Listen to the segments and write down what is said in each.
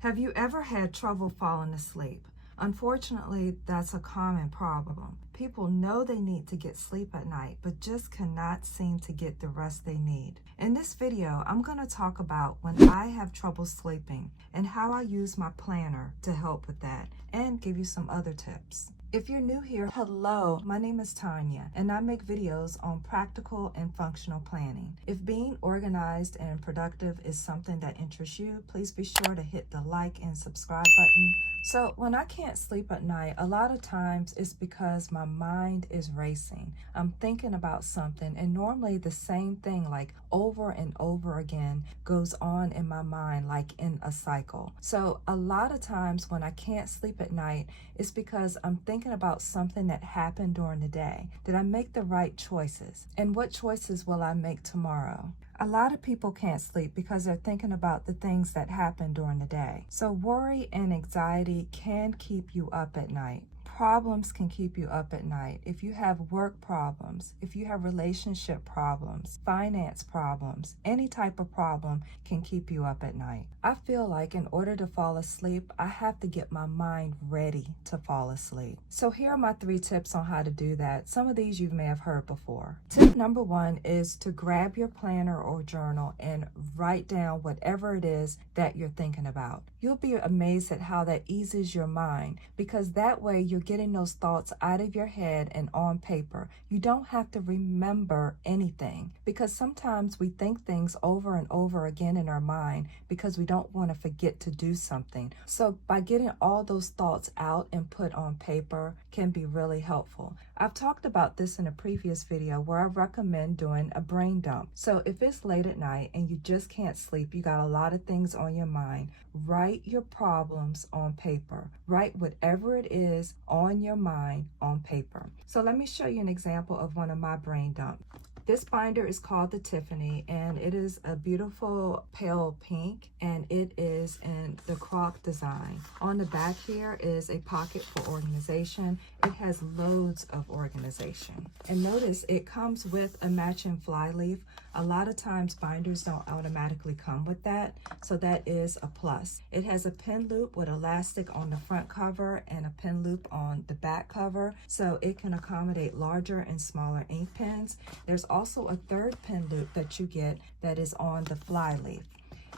Have you ever had trouble falling asleep? Unfortunately, that's a common problem. People know they need to get sleep at night, but just cannot seem to get the rest they need. In this video, I'm going to talk about when I have trouble sleeping and how I use my planner to help with that, and give you some other tips. If you're new here, hello, my name is Tonya, and I make videos on practical and functional planning. If being organized and productive is something that interests you, please be sure to hit the like and subscribe button. So when I can't sleep at night, a lot of times it's because my mind is racing. I'm thinking about something, and normally the same thing, like over and over again, goes on in my mind like in a cycle. So a lot of times when I can't sleep at night, it's because I'm thinking about something that happened during the day. Did I make the right choices? And what choices will I make tomorrow? A lot of people can't sleep because they're thinking about the things that happened during the day. So worry and anxiety can keep you up at night. Problems can keep you up at night. If you have work problems, if you have relationship problems, finance problems, any type of problem can keep you up at night. I feel like in order to fall asleep, I have to get my mind ready to fall asleep. So here are my 3 tips on how to do that. Some of these you may have heard before. Tip number 1 is to grab your planner or journal and write down whatever it is that you're thinking about. You'll be amazed at how that eases your mind, because that way you're getting those thoughts out of your head and on paper. You don't have to remember anything, because sometimes we think things over and over again in our mind because we don't want to forget to do something. So by getting all those thoughts out and put on paper can be really helpful. I've talked about this in a previous video where I recommend doing a brain dump. So if it's late at night and you just can't sleep, you got a lot of things on your mind, write your problems on paper. Write whatever it is on your mind on paper. So let me show you an example of one of my brain dumps. This binder is called the Tiffany, and it is a beautiful pale pink, and it is in the croc design. On the back here is a pocket for organization. It has loads of organization. And notice it comes with a matching fly leaf. A lot of times binders don't automatically come with that, so that is a plus. It has a pin loop with elastic on the front cover and a pin loop on the back cover, so it can accommodate larger and smaller ink pens. There's also a third pin loop that you get that is on the fly leaf.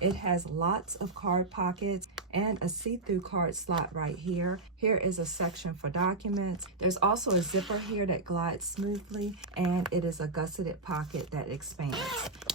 It has lots of card pockets and a see-through card slot right here. Here is a section for documents. There's also a zipper here that glides smoothly, and it is a gusseted pocket that expands.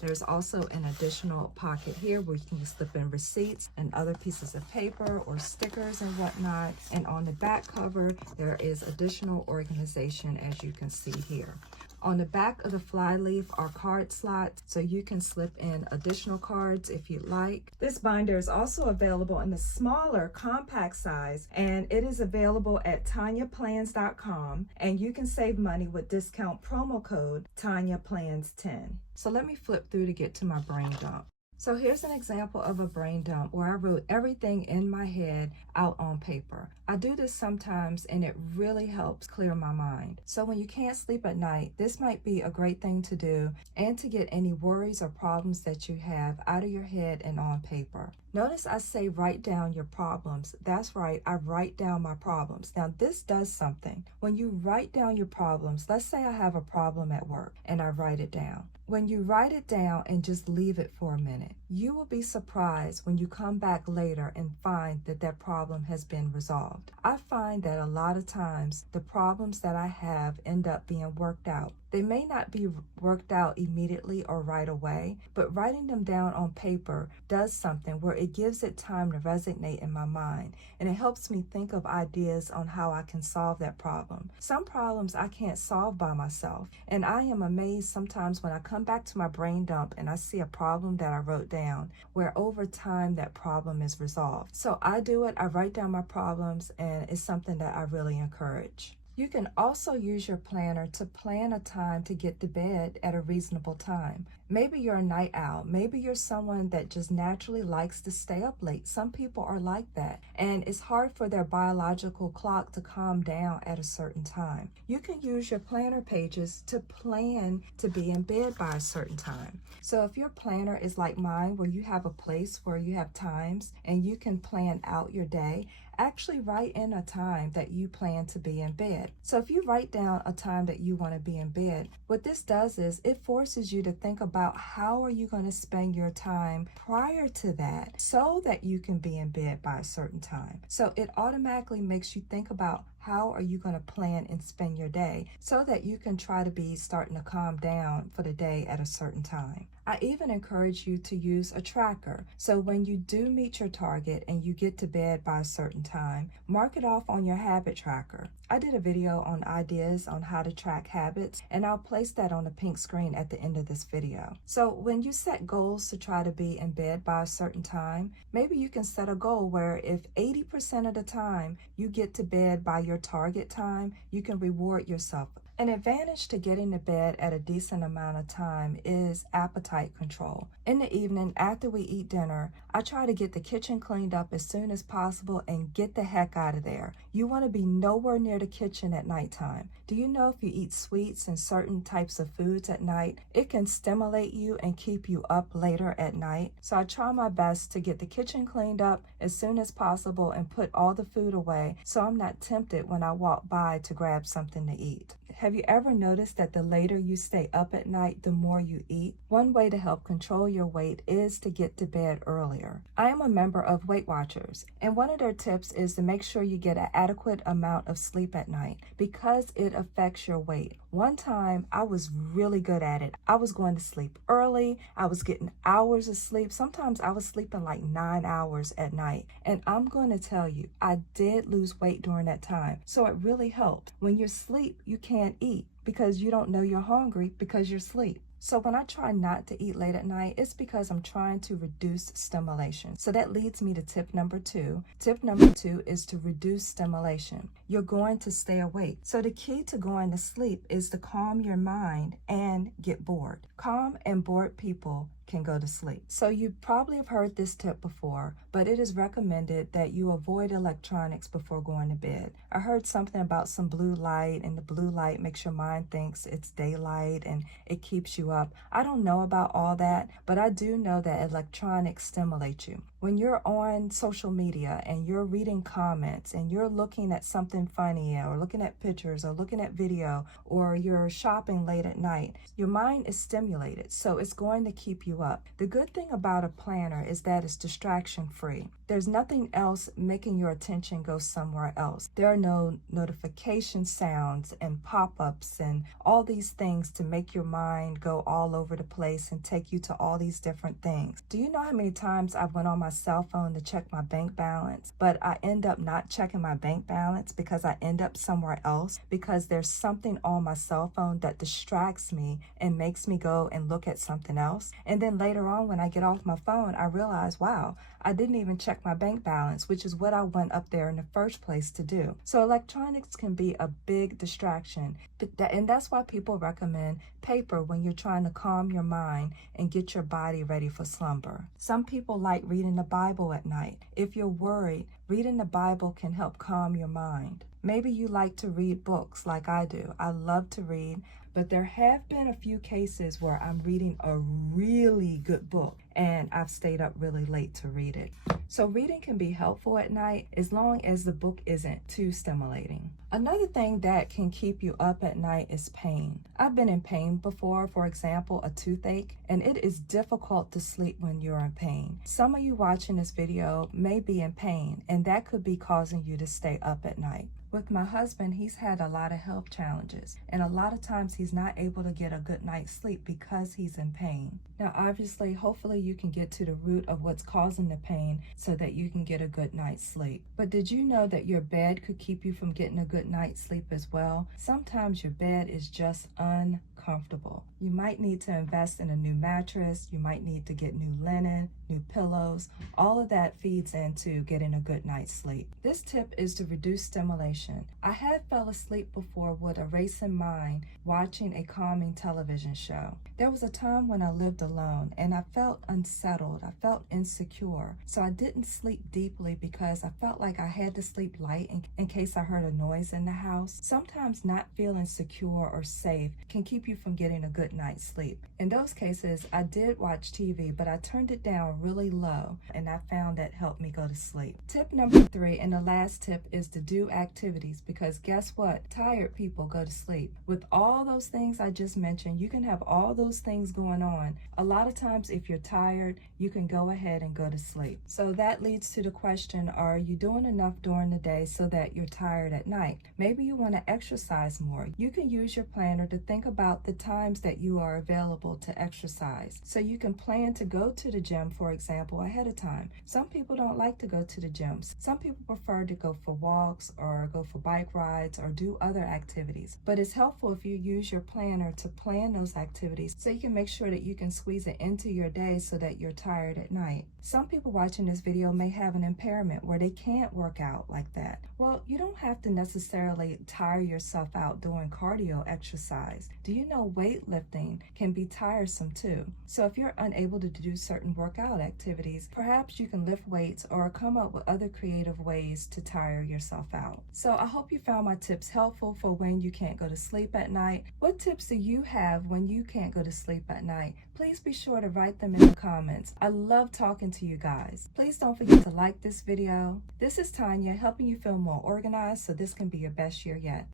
There's also an additional pocket here where you can slip in receipts and other pieces of paper or stickers and whatnot. And on the back cover, there is additional organization, as you can see here. On the back of the fly leaf are card slots, so you can slip in additional cards if you'd like. This binder is also available in the smaller compact size, and it is available at TonyaPlans.com, and you can save money with discount promo code TonyaPlans10. So let me flip through to get to my brain dump. So here's an example of a brain dump where I wrote everything in my head out on paper. I do this sometimes, and it really helps clear my mind. So when you can't sleep at night, this might be a great thing to do, and to get any worries or problems that you have out of your head and on paper. Notice I say write down your problems. That's right, I write down my problems. Now this does something. When you write down your problems, let's say I have a problem at work and I write it down. When you write it down and just leave it for a minute, you will be surprised when you come back later and find that that problem has been resolved. I find that a lot of times the problems that I have end up being worked out. They may not be worked out immediately or right away, but writing them down on paper does something where it gives it time to resonate in my mind, and it helps me think of ideas on how I can solve that problem. Some problems I can't solve by myself, and I am amazed sometimes when I come back to my brain dump and I see a problem that I wrote down, where over time that problem is resolved. So I do it, I write down my problems, and it's something that I really encourage. You can also use your planner to plan a time to get to bed at a reasonable time. Maybe you're a night owl. Maybe you're someone that just naturally likes to stay up late. Some people are like that, and it's hard for their biological clock to calm down at a certain time. You can use your planner pages to plan to be in bed by a certain time. So if your planner is like mine, where you have a place where you have times and you can plan out your day, actually write in a time that you plan to be in bed. So if you write down a time that you want to be in bed, what this does is it forces you to think about how are you going to spend your time prior to that so that you can be in bed by a certain time. So it automatically makes you think about how are you going to plan and spend your day so that you can try to be starting to calm down for the day at a certain time. I even encourage you to use a tracker. So when you do meet your target and you get to bed by a certain time, mark it off on your habit tracker. I did a video on ideas on how to track habits, and I'll place that on the pink screen at the end of this video. So when you set goals to try to be in bed by a certain time, maybe you can set a goal where if 80% of the time you get to bed by your target time, you can reward yourself. An advantage to getting to bed at a decent amount of time is appetite control. In the evening, after we eat dinner, I try to get the kitchen cleaned up as soon as possible and get the heck out of there. You want to be nowhere near the kitchen at nighttime. Do you know if you eat sweets and certain types of foods at night, it can stimulate you and keep you up later at night? So I try my best to get the kitchen cleaned up as soon as possible and put all the food away so I'm not tempted when I walk by to grab something to eat. Have you ever noticed that the later you stay up at night, the more you eat? One way to help control your weight is to get to bed earlier. I am a member of Weight Watchers, and one of their tips is to make sure you get an adequate amount of sleep at night because it affects your weight. One time, I was really good at it. I was going to sleep early. I was getting hours of sleep. Sometimes I was sleeping like 9 hours at night. And I'm going to tell you, I did lose weight during that time. So it really helped. When you sleep, you can't eat because you don't know you're hungry because you're asleep. So when I try not to eat late at night, it's because I'm trying to reduce stimulation. So that leads me to tip number 2. Tip number 2 is to reduce stimulation. You're going to stay awake. So the key to going to sleep is to calm your mind and get bored. Calm and bored people can go to sleep. So you probably have heard this tip before, but it is recommended that you avoid electronics before going to bed. I heard something about some blue light, and the blue light makes your mind thinks it's daylight and it keeps you up. I don't know about all that, but I do know that electronics stimulate you. When you're on social media and you're reading comments and you're looking at something funny or looking at pictures or looking at video or you're shopping late at night, your mind is stimulated, so it's going to keep you up. The good thing about a planner is that it's distraction free. There's nothing else making your attention go somewhere else. There are no notification sounds and pop-ups and all these things to make your mind go all over the place and take you to all these different things. Do you know how many times I went on my cell phone to check my bank balance, but I end up not checking my bank balance because I end up somewhere else because there's something on my cell phone that distracts me and makes me go and look at something else. And then later on when I get off my phone, I realize, wow, I didn't even check my bank balance, which is what I went up there in the first place to do. So electronics can be a big distraction. And that's why people recommend paper when you're trying to calm your mind and get your body ready for slumber. Some people like reading the Bible at night. If you're worried, reading the Bible can help calm your mind. Maybe you like to read books like I do. I love to read, but there have been a few cases where I'm reading a really good book and I've stayed up really late to read it. So reading can be helpful at night as long as the book isn't too stimulating. Another thing that can keep you up at night is pain. I've been in pain before, for example, a toothache, and it is difficult to sleep when you're in pain. Some of you watching this video may be in pain, and that could be causing you to stay up at night. With my husband, he's had a lot of health challenges, and a lot of times he's not able to get a good night's sleep because he's in pain. Now, obviously, hopefully you can get to the root of what's causing the pain so that you can get a good night's sleep. But did you know that your bed could keep you from getting a good night's sleep as well? Sometimes your bed is just uncomfortable. You might need to invest in a new mattress. You might need to get new linen, new pillows. All of that feeds into getting a good night's sleep. This tip is to reduce stimulation. situation. I had fell asleep before with a racing mind watching a calming television show. There was a time when I lived alone and I felt unsettled. I felt insecure. So I didn't sleep deeply because I felt like I had to sleep light in case I heard a noise in the house. Sometimes not feeling secure or safe can keep you from getting a good night's sleep. In those cases, I did watch TV, but I turned it down really low, and I found that helped me go to sleep. Tip number 3, and the last tip, is to do activities, because guess what? Tired people go to sleep. With all those things I just mentioned, you can have all those things going on. A lot of times, if you're tired, you can go ahead and go to sleep. So that leads to the question, are you doing enough during the day so that you're tired at night? Maybe you want to exercise more. You can use your planner to think about the times that you are available to exercise. So you can plan to go to the gym, for example, ahead of time. Some people don't like to go to the gyms. Some people prefer to go for walks or go for bike rides or do other activities. But it's helpful if you use your planner to plan those activities so you can make sure that you can squeeze it into your day so that you're tired at night. Some people watching this video may have an impairment where they can't work out like that. Well, you don't have to necessarily tire yourself out doing cardio exercise. Do you know weightlifting can be tiresome too? So if you're unable to do certain workout activities, perhaps you can lift weights or come up with other creative ways to tire yourself out. So I hope you found my tips helpful for when you can't go to sleep at night. What tips do you have when you can't go to sleep at night? Please be sure to write them in the comments. I love talking to you guys. Please don't forget to like this video. This is Tonya, helping you feel more organized so this can be your best year yet.